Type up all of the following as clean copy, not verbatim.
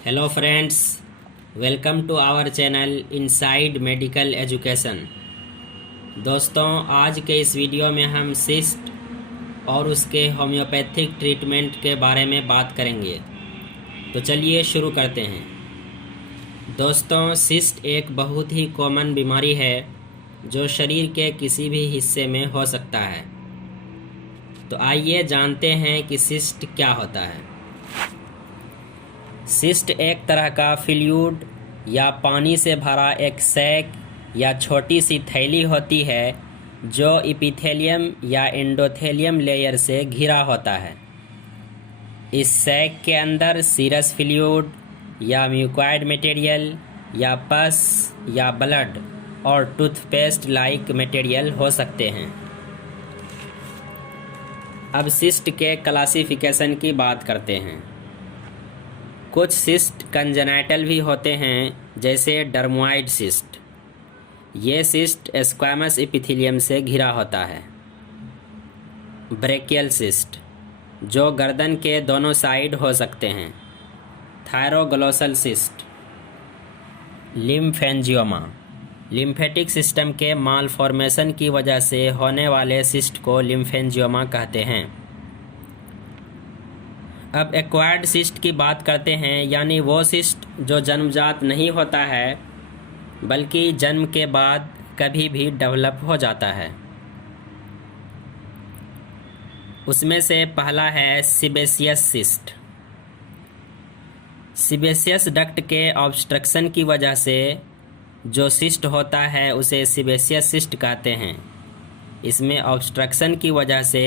Hello friends, welcome to our channel inside medical education. दोस्तों, आज के इस वीडियो में हम सिस्ट और उसके होम्योपैथिक ट्रीटमेंट के बारे में बात करेंगे। तो चलिए शुरू करते हैं। दोस्तों, सिस्ट एक बहुत ही कॉमन बीमारी है जो शरीर के किसी भी हिस्से में हो सकता है। तो आइए जानते हैं कि सिस्ट क्या होता है। सिस्ट एक तरह का फ्लूइड या पानी से भरा एक सैक या छोटी सी थैली होती है जो एपिथेलियम या एंडोथेलियम लेयर से घिरा होता है। इस सैक के अंदर सीरस फ्लूइड या म्यूकॉइड मटेरियल या पस या ब्लड और टूथपेस्ट लाइक मटेरियल हो सकते हैं। अब सिस्ट के क्लासिफिकेशन की बात करते हैं। कुछ सिस्ट कंजेनाइटल भी होते हैं, जैसे डर्मोइड सिस्ट। ये सिस्ट स्क्वैमस एपिथेलियम से घिरा होता है। ब्रेकियल सिस्ट, जो गर्दन के दोनों साइड हो सकते हैं। Thyroglossal cyst. Lymphangioma, lymphatic system के मालफॉर्मेशन की वजह से होने वाले सिस्ट को लिम्फेंजियोमा कहते हैं। अब एक्वायर्ड सिस्ट की बात करते हैं, यानी वो सिस्ट जो जन्मजात नहीं होता है बल्कि जन्म के बाद कभी भी डेवलप हो जाता है। उसमें से पहला है सीबेसियस सिस्ट। सीबेसियस डक्ट के ऑब्स्ट्रक्शन की वजह से जो सिस्ट होता है उसे सीबेसियस सिस्ट कहते हैं। इसमें ऑब्स्ट्रक्शन की वजह से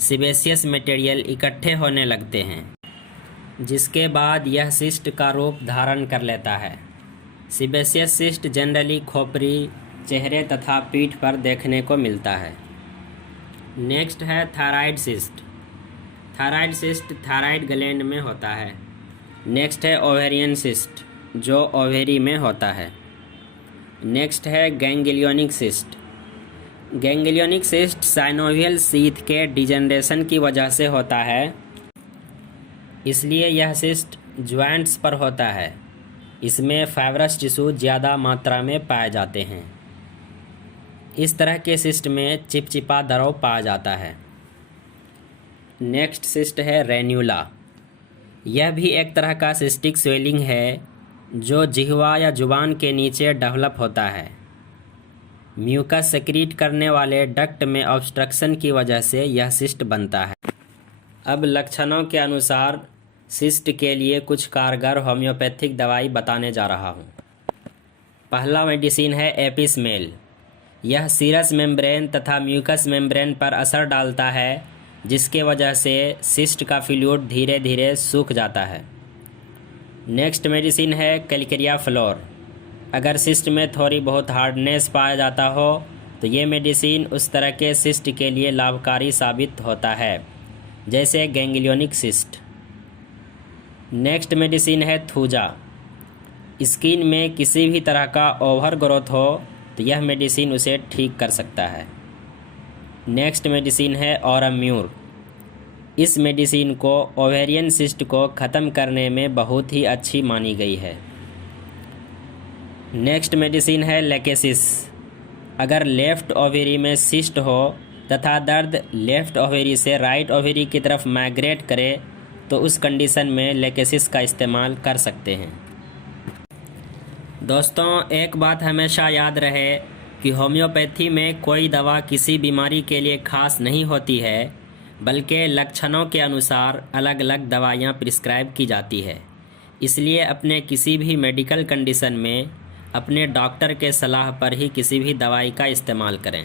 सीबेसियस मटेरियल इकट्ठे होने लगते हैं, जिसके बाद यह सिस्ट का रूप धारण कर लेता है। सीबेसियस सिस्ट जनरली खोपड़ी, चेहरे तथा पीठ पर देखने को मिलता है। नेक्स्ट है thyroid cyst. Thyroid cyst thyroid gland में होता है। नेक्स्ट है ओवेरियन सिस्ट, जो ओवेरी में होता है। नेक्स्ट है ganglionic cyst. Ganglionic cyst synovial sheath के डिजेनरेशन की वजह से होता है, इसलिए यह सिस्ट ज्वाइंट्स पर होता है। इसमें फाइब्रस टिश्यू ज़्यादा मात्रा में पाए जाते हैं। इस तरह के सिस्ट में चिपचिपा द्रव पाया जाता है। नेक्स्ट सिस्ट है रेन्यूला। यह भी एक तरह का सिस्टिक स्वेलिंग है जो जिह्वा या जुबान के नीचे डेवलप होता है। म्यूकस सेक्रीट करने वाले डक्ट में ऑब्स्ट्रक्शन की वजह से यह सिस्ट बनता है। अब लक्षणों के अनुसार सिस्ट के लिए कुछ कारगर होम्योपैथिक दवाई बताने जा रहा हूँ। पहला मेडिसिन है एपिसमेल। यह सीरस मेम्ब्रेन तथा म्यूकस मेम्ब्रेन पर असर डालता है, जिसके वजह से सिस्ट का फ्लूइड धीरे धीरे सूख जाता है। नेक्स्ट मेडिसिन है कैलकेरिया फ्लोर। अगर सिस्ट में थोड़ी बहुत हार्डनेस पाया जाता हो तो ये मेडिसिन उस तरह के सिस्ट के लिए लाभकारी साबित होता है, जैसे गैंग्लियोनिक सिस्ट। नेक्स्ट मेडिसिन है थूजा। स्किन में किसी भी तरह का ओवर ग्रोथ हो तो यह मेडिसिन उसे ठीक कर सकता है। नेक्स्ट मेडिसिन है ऑरम्यूर। इस मेडिसिन को ओवेरियन सिस्ट को ख़त्म करने में बहुत ही अच्छी मानी गई है। नेक्स्ट मेडिसिन है लेकेसिस। अगर लेफ़्ट ओवेरी में सिस्ट हो तथा दर्द लेफ़्ट ओवेरी से राइट ओवेरी की तरफ माइग्रेट करे तो उस कंडीशन में लेकेसिस का इस्तेमाल कर सकते हैं। दोस्तों, एक बात हमेशा याद रहे कि होम्योपैथी में कोई दवा किसी बीमारी के लिए खास नहीं होती है, बल्कि लक्षणों के अनुसार अलग अलग दवाइयाँ प्रिस्क्राइब की जाती है। इसलिए अपने किसी भी मेडिकल कंडीशन में अपने डॉक्टर के सलाह पर ही किसी भी दवाई का इस्तेमाल करें।